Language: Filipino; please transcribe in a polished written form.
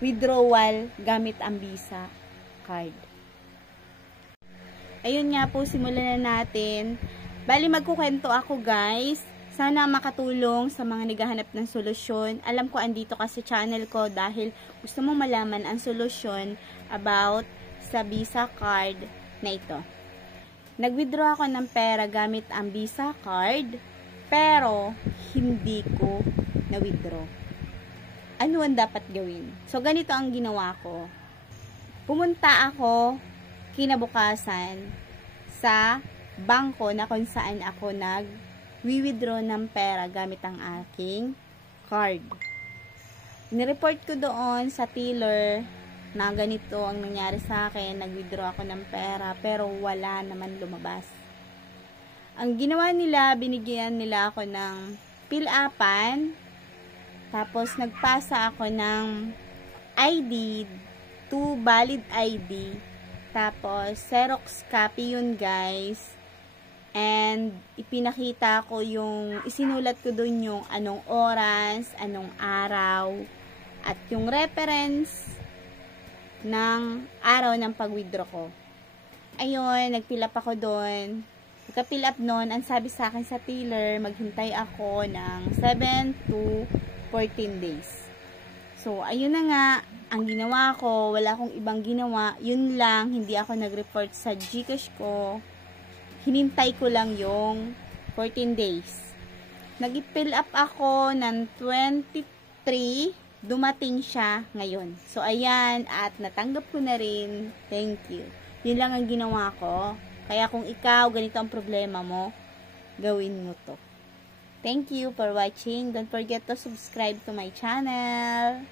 withdrawal gamit ang Visa card. Ayun nga po, simulan na natin. Bali, magkukwento ako guys. Sana makatulong sa mga naghahanap ng solusyon. Alam ko andito ka sa channel ko dahil gusto mong malaman ang solusyon about sa Visa card na ito. Nag-withdraw ako ng pera gamit ang Visa card, pero hindi ko na-withdraw. Ano ang dapat gawin? So, ganito ang ginawa ko. Pumunta ako kinabukasan sa bangko na kung saan ako nag-withdraw ng pera gamit ang aking card. Nireport ko doon sa teller na ganito ang nangyari sa akin, nag-withdraw ako ng pera pero wala naman lumabas. Ang ginawa nila, binigyan nila ako ng fill-upan, tapos nagpasa ako ng ID, 2 valid ID, tapos Xerox copy yun guys, and ipinakita ko yung, isinulat ko dun yung anong oras, anong araw, at yung reference ng araw ng pag-withdraw ko. Ayun, nag-fill up ako doon. Pagka-fill up noon, ang sabi sa akin sa teller, maghintay ako ng 7 to 14 days. So, ayun na nga, ang ginawa ko, wala akong ibang ginawa. Yun lang, hindi ako nag-report sa GCash ko. Hinintay ko lang yung 14 days. Nag-fill up ako ng 23, dumating siya ngayon. So, ayan, at natanggap ko na rin. Thank you. Yun lang ang ginawa ko. Kaya kung ikaw, ganito ang problema mo, gawin mo to. Thank you for watching. Don't forget to subscribe to my channel.